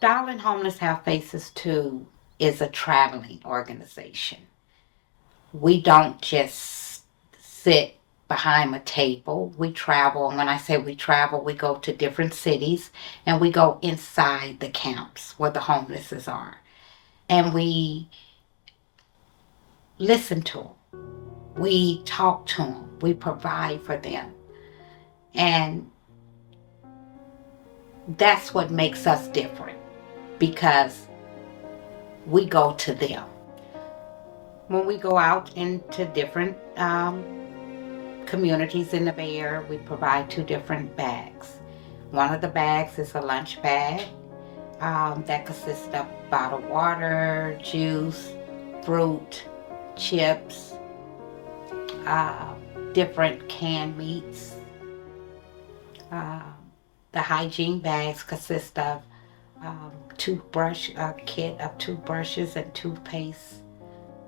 Darlin Homeless Have Faces too is a traveling organization. We don't just sit behind a table. We travel. And when I say we travel, we go to different cities and we go inside the camps where the homeless are. And we listen to them. We talk to them. We provide for them. And that's what makes us different because we go to them. When we go out into different communities in the Bay Area, we provide two different bags. One of the bags is a lunch bag that consists of bottled water, juice, fruit, chips, uh, different canned meats. Uh, the hygiene bags consist of toothbrush, a kit of toothbrushes and toothpaste,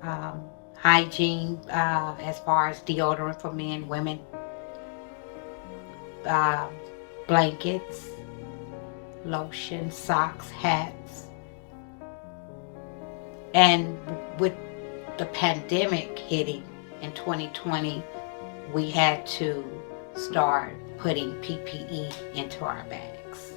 um, hygiene as far as deodorant for men, women, uh, blankets, lotion, socks, hats. And with the pandemic hitting in 2020, we had to start putting PPE into our bags.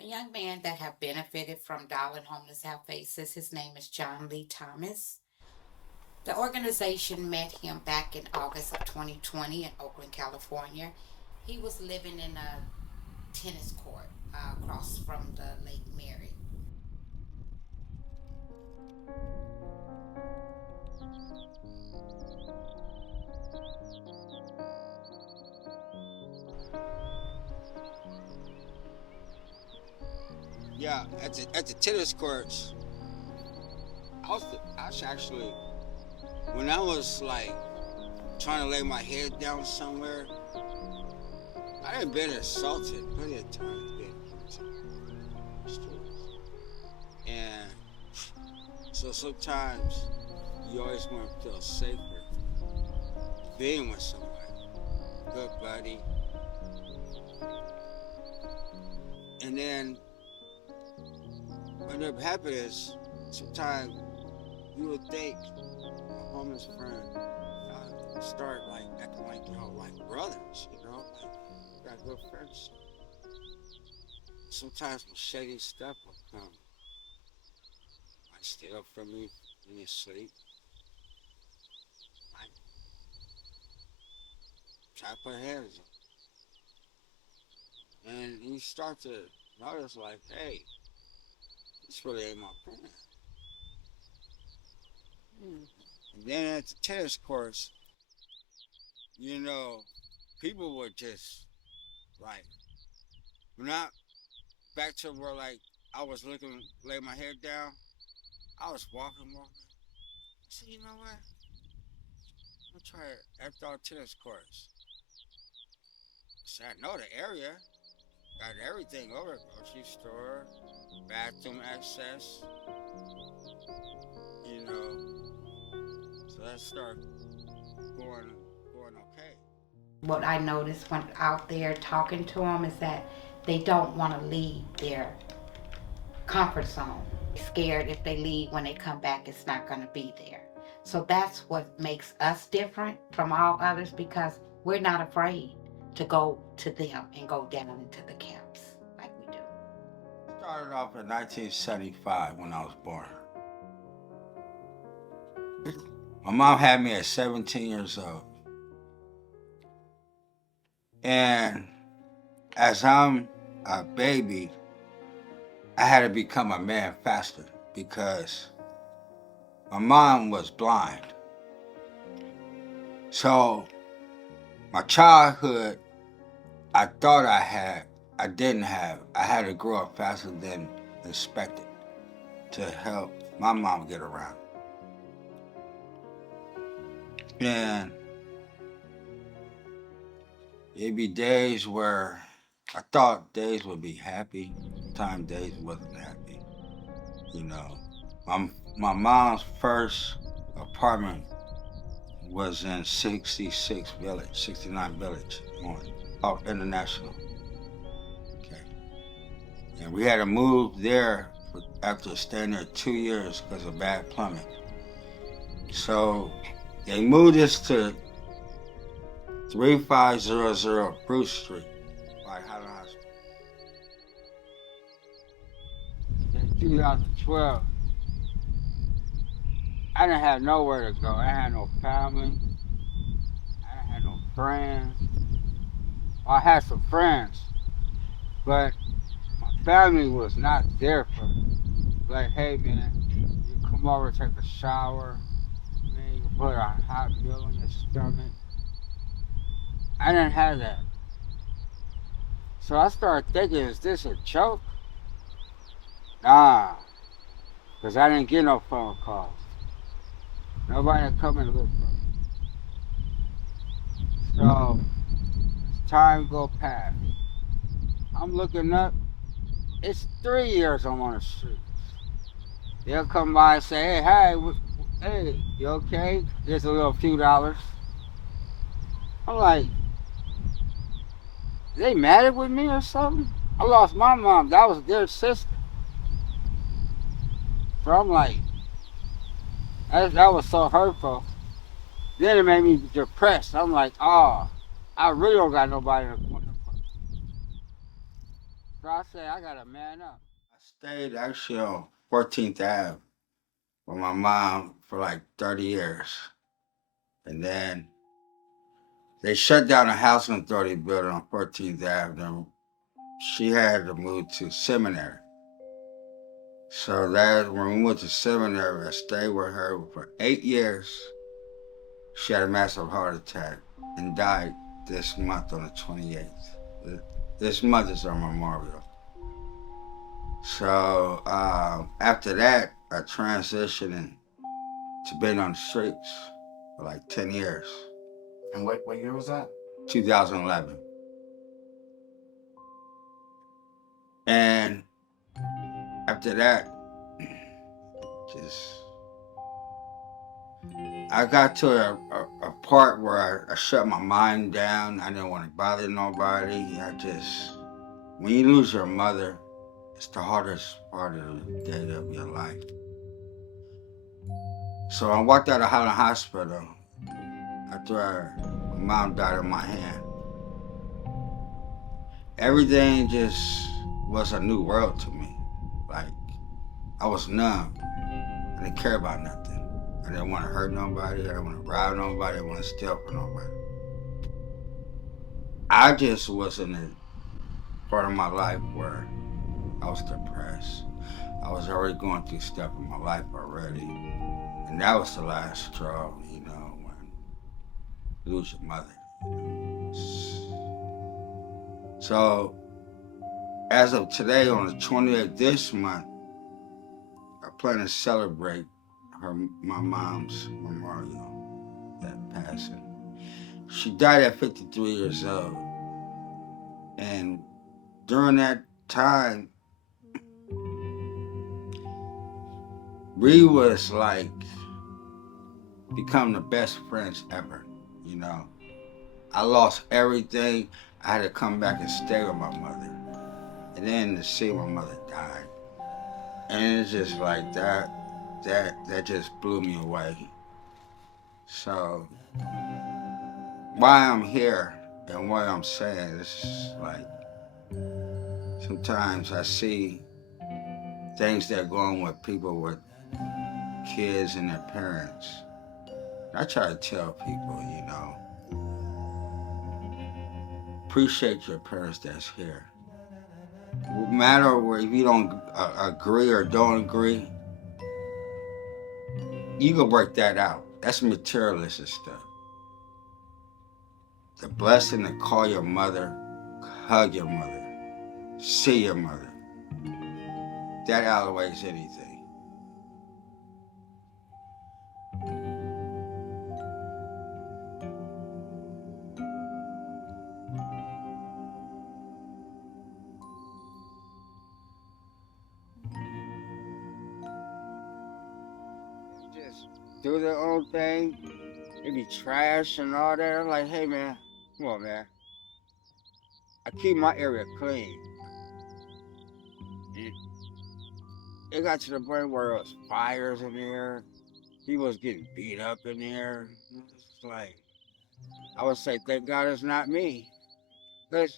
A young man that have benefited from Darlin Homeless Have Faces, his name is John Lee Thomas. The organization met him back in August of 2020 in Oakland, California. He was living in a tennis court across from the Lake Mary. Yeah, at the tennis courts, I was actually when I was like trying to lay my head down somewhere, I had been assaulted plenty of times. And so sometimes you always want to feel safer being with somebody, good buddy. And then what ended up happening is sometimes you would think a homeless friend start like acting like y'all like brothers, like got good friends. Sometimes when shady stuff will come, might stay up from me in your sleep, might try to put hands on. And you start to notice like, hey, this really ain't my friend. And then at the tennis courts, you know, people would just like when I back to where like I was looking, lay my head down. I was walking. I said, you know what? I'm gonna try it after all tennis courts. So I know the area, got everything over, grocery store, bathroom access, you know. So that started going, going okay. What I noticed when out there talking to them is that they don't want to leave their comfort zone. Scared if they leave when they come back, it's not going to be there. So that's what makes us different from all others because we're not afraid to go to them and go down into the camps like we do. Started off in 1975 when I was born. My mom had me at 17 years old. And as I'm a baby, I had to become a man faster because my mom was blind. So my childhood, I thought I didn't have. I had to grow up faster than expected to help my mom get around. And it'd be days where I thought days would be happy. Sometimes days wasn't happy. You know, my mom's first apartment was in 69 Village off International. Okay. And we had to move there after staying there 2 years because of bad plumbing. So they moved us to 3500 Bruce Street by Highland Hospital. In 2012, I didn't have nowhere to go. I had no family. I didn't have no friends. I had some friends, but my family was not there for me. Like, hey man, you come over, take a shower, man, you can put a hot meal in your stomach. I didn't have that. So I started thinking, is this a joke? Nah, because I didn't get no phone calls. Nobody had come and look for me. So as time go past, I'm looking up. It's 3 years I'm on the streets. They'll come by and say, hey, you okay? Here's a little few dollars. I'm like, they mad with me or something? I lost my mom. That was their sister. So I'm like, that was so hurtful. Then it made me depressed. I'm like, oh, I really don't got nobody in the corner. So I said, I gotta man up. I stayed actually on 14th Ave with my mom for like 30 years. And then they shut down a housing authority building on 14th Avenue. She had to move to seminary. So that when we moved to seminary, I stayed with her for 8 years. She had a massive heart attack and died this month on the 28th. This month is our memorial. So after that, I transitioned to being on the streets for like 10 years. And what year was that? 2011. And after that, just I got to a part where I shut my mind down. I didn't want to bother nobody. When you lose your mother, it's the hardest part of the day of your life. So I walked out of Highland Hospital after my mom died in my hand. Everything just was a new world to me. Like, I was numb. I didn't care about nothing. I didn't want to hurt nobody. I didn't want to rob nobody. I didn't want to steal from nobody. I just was in a part of my life where I was depressed. I was already going through stuff in my life already. And that was the last straw, when you lose your mother. So, as of today, on the 28th this month, I plan to celebrate my mom's memorial, that passing. She died at 53 years old. And during that time, we was like become the best friends ever, I lost everything. I had to come back and stay with my mother. And then to see my mother die. And it's just like that just blew me away. So why I'm here and what I'm saying is like sometimes I see things that go on with people with kids and their parents. I try to tell people, appreciate your parents that's here. No matter if you don't agree or don't agree, you can work that out. That's materialistic stuff. The blessing to call your mother, hug your mother, see your mother, that outweighs anything. Just do their own thing. They be trash and all that. I'm like, hey man, come on man. I keep my area clean. And it got to the point where there was fires in there. People was getting beat up in there. It's like, I would say, thank God it's not me. Because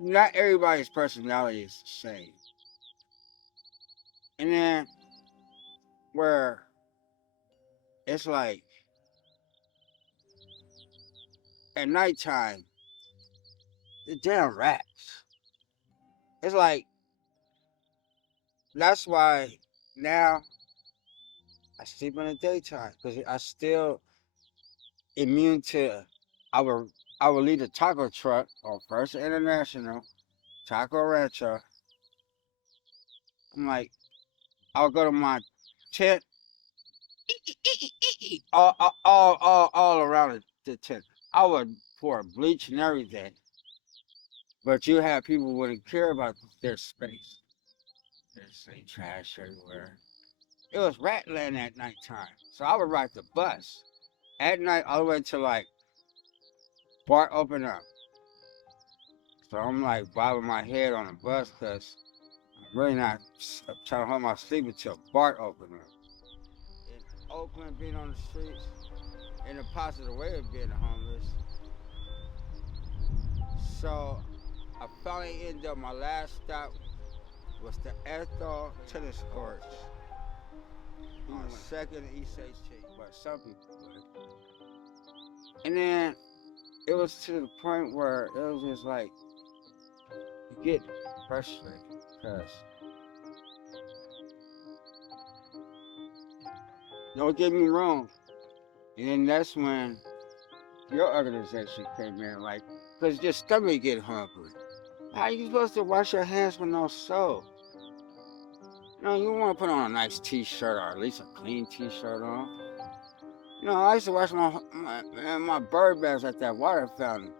not everybody's personality is the same. And then where it's like at nighttime, the damn rats. It's like that's why now I sleep in the daytime because I still immune to. I would I would leave the taco truck on First International, Taco Rancho. I'm like, I'll go to my tent, all around the tent. I would pour bleach and everything, but you have people who wouldn't care about their space. There's trash everywhere. It was ratland at nighttime, so I would ride the bus at night all the way to like BART open up. So I'm like bobbing my head on the bus because I'm really not trying to hold my sleep until BART open up. In Oakland, being on the streets, in a positive way of being homeless. So I finally ended up, my last stop was the Ethel tennis courts on 2nd and East HT, but some people would. And then it was to the point where it was just like, you get frustrated because don't get me wrong. And then that's when your organization came in, like, because your stomach get hungry. How you supposed to wash your hands with no soap? You know, you want to put on a nice t-shirt or at least a clean t-shirt on. You know, I used to wash my bird baths at that water fountain.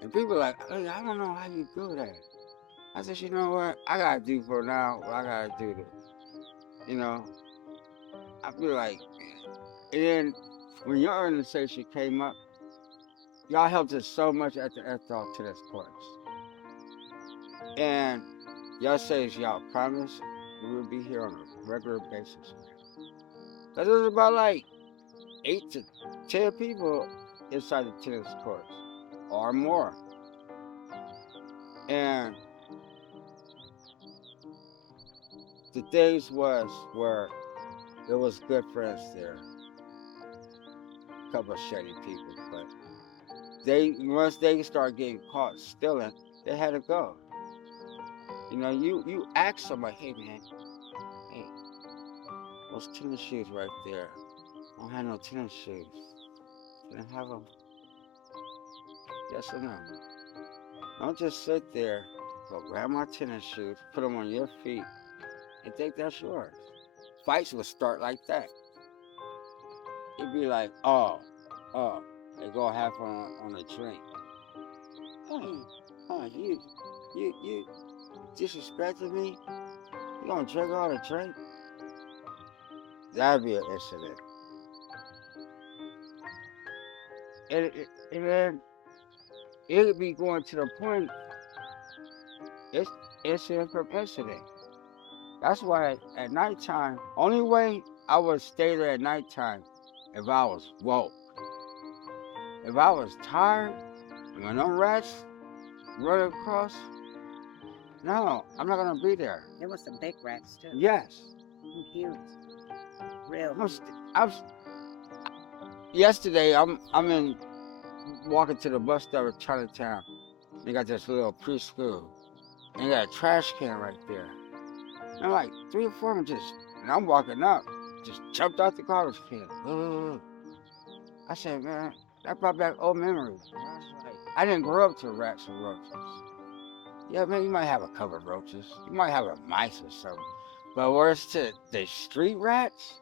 And people like, hey, I don't know how you do that. I said, you know what? I got to do for now what I got to do to, you know. I feel like, and then when your organization came up, y'all helped us so much at the Ethel tennis courts. And y'all says y'all promise we will be here on a regular basis. Because it was about like 8 to 10 people inside the tennis courts or more. And the things was where there was good friends there. A couple of shady people, but once they start getting caught stealing, they had to go. You know, you ask somebody, hey man, hey, those tennis shoes right there. I don't have no tennis shoes. Can I have them? Yes or no? Don't just sit there, but grab my tennis shoes, put them on your feet, and think that's yours. Fights would start like that. It'd be like, oh, they go half on a drink. You disrespecting me? You gonna drink all the drink? That'd be an incident. And then it'd be going to the point, it's incident per incident. That's why at nighttime, only way I would stay there at nighttime if I was woke. If I was tired, and when them rats run across, no, I'm not gonna be there. There was some big rats too. Yes. Huge. Real. Yesterday, I'm walking to the bus stop at Chinatown. They got this little preschool. And they got a trash can right there. And like 3 or 4 of them and I'm walking up, just jumped out the garbage can. I said, man, that brought back old memories. I didn't grow up to rats and roaches. Yeah, man, you might have a couple of roaches. You might have a mice or something. But where it's to the street rats,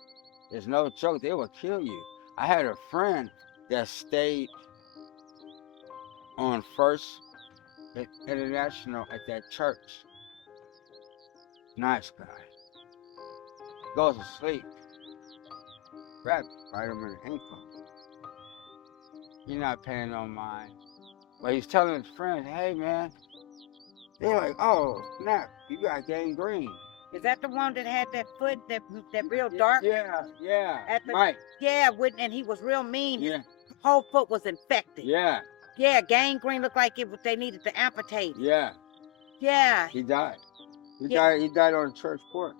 there's no joke. They will kill you. I had a friend that stayed on First International at that church. Nice guy. goes to sleep. Grab right him in the ankle. He's not paying no mind. But he's telling his friends, hey man, they're like, oh snap, you got gangrene. Is that the one that had that foot, that real dark? Yeah. At the, Right. Yeah, and he was real mean. Yeah. His whole foot was infected. Yeah. Yeah, gangrene looked like they needed to amputate. Yeah. Yeah. He died. Yeah. He died on the church porch.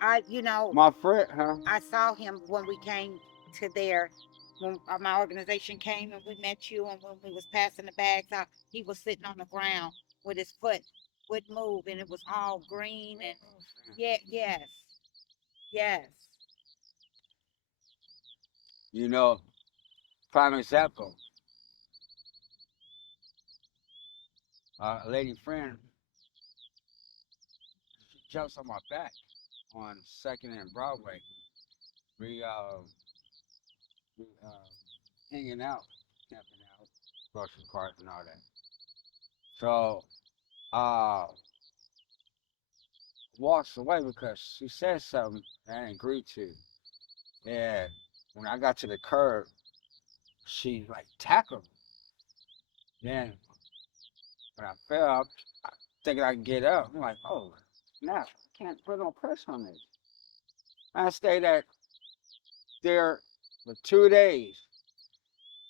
My friend, huh? I saw him when we came to there, when my organization came and we met you, and when we was passing the bags out, he was sitting on the ground with his foot wouldn't move, and it was all green, and yes. You know, prime example. A lady friend, she jumps on my back on 2nd and Broadway. We hanging out, camping out, grocery carts and all that. So walks away because she said something I didn't agree to. And when I got to the curb, she like tackled me. Then when I fell, I thinking I could get up. I'm like, oh, now I can't put no pressure on this. I stayed there for 2 days.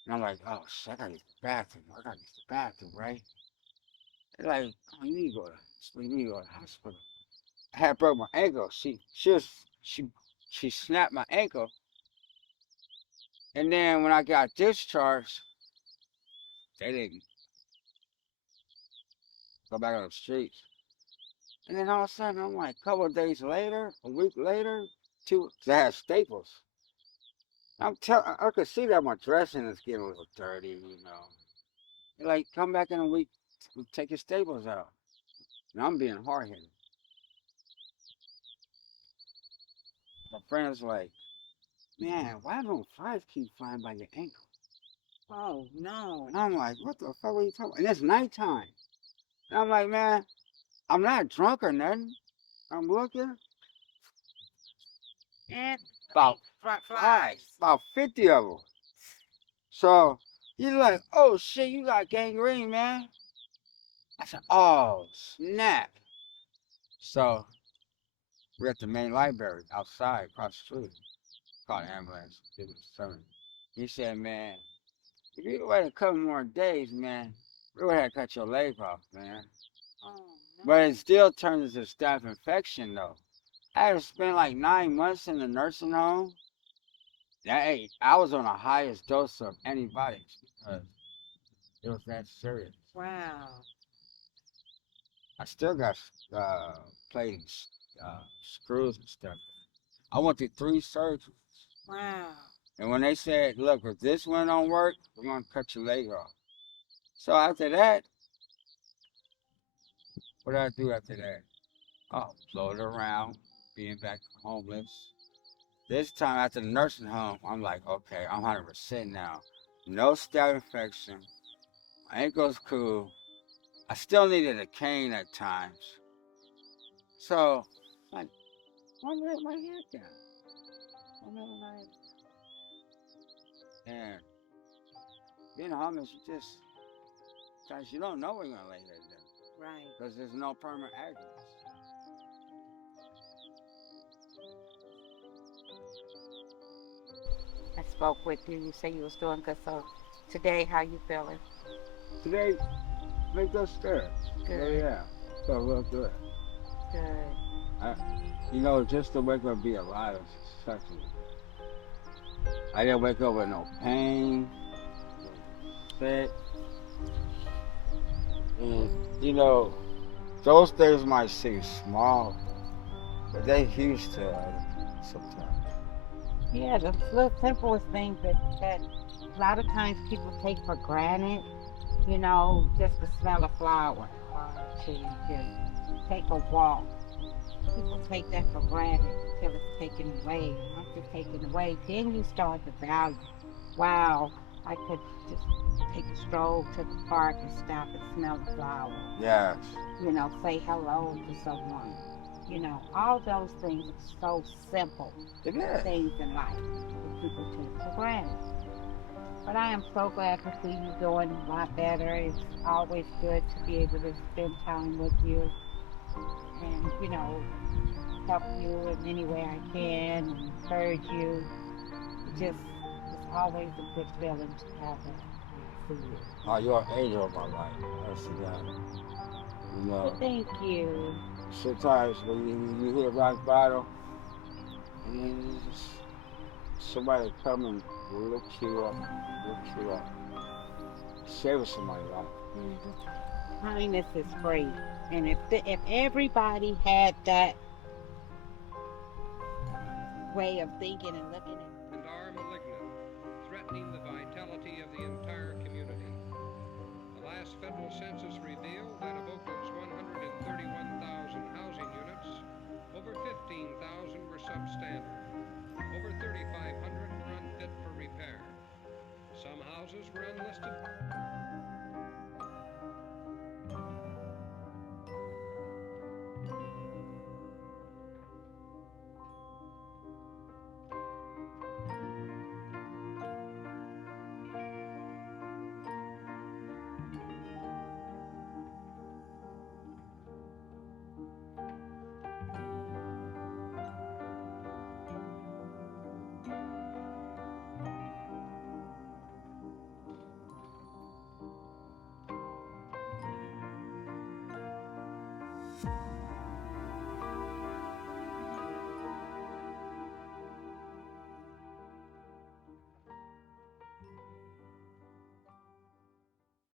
And I'm like, oh shit, I gotta use the bathroom. I gotta use the bathroom, right? They're like, oh, you need to go to the hospital. I had broke my ankle. She snapped my ankle. And then when I got discharged, they didn't go back on the streets. And then all of a sudden, I'm like, a couple of days later, a week later, they had staples. I could see that my dressing is getting a little dirty, you know. They're like, come back in a week, we'll take your staples out. And I'm being hard-headed. My friend was like, man, why don't flies keep flying by your ankle? Oh no. And I'm like, what the fuck are you talking about? And it's nighttime. And I'm like, man, I'm not drunk or nothing. I'm looking. And About flies. about 50 of them. So he's like, oh shit, you got gangrene, man. I said, oh snap. So we're at the main library outside, across the street. Called an ambulance. It was something. He said, man, if you wait a couple more days, man, we would have to cut your leg off, man. Oh no. But it still turns into staph infection, though. I had to spend like 9 months in the nursing home. I was on the highest dose of antibiotics because it was that serious. Wow. I still got plates, screws and stuff. I went through 3 surgeries. Wow. And when they said, look, if this one don't work, we're going to cut your leg off. So after that, what did I do after that? Oh, floated around, being back homeless. This time after the nursing home, I'm like, okay, I'm 100% now. No staph infection. My ankle's cool. I still needed a cane at times. So, like, why let my head down? And being homeless, sometimes you don't know where you're going to lay your head down. Right. Because there's no permanent address. I spoke with you. You say you was doing good. So today, how you feeling? Today, make us good. Good. Yeah. So real good. Good. Just to wake up and be alive is such a... I didn't wake up with no pain, no sick. And, those things might seem small, but they're huge to other people sometimes. Yeah, the little simplest things that a lot of times people take for granted, just to smell a flower or to just take a walk. People take that for granted until it's taken away. Once it's taken away, then you start to value. Wow, I could just take a stroll to the park and stop and smell the flower. Yes. Say hello to someone. All those things are so simple It is. things in life that people take for granted. But I am so glad to see you doing a lot better. It's always good to be able to spend time with you and, help you in any way I can and encourage you. It's always a good feeling to have that for you. Oh, you're an angel of my life. That's the guy. You Well, know, thank you. sometimes when you hit rock bottom, and then it's just somebody come and lift you up, save somebody's life. Kindness is free. And if everybody had that way of thinking and looking at And are malignant, threatening the vitality of the entire community. The last federal census revealed that of Oakland's 131,000 housing units, over 15,000 were substandard. Over 3,500 were unfit for repair. Some houses were unlisted.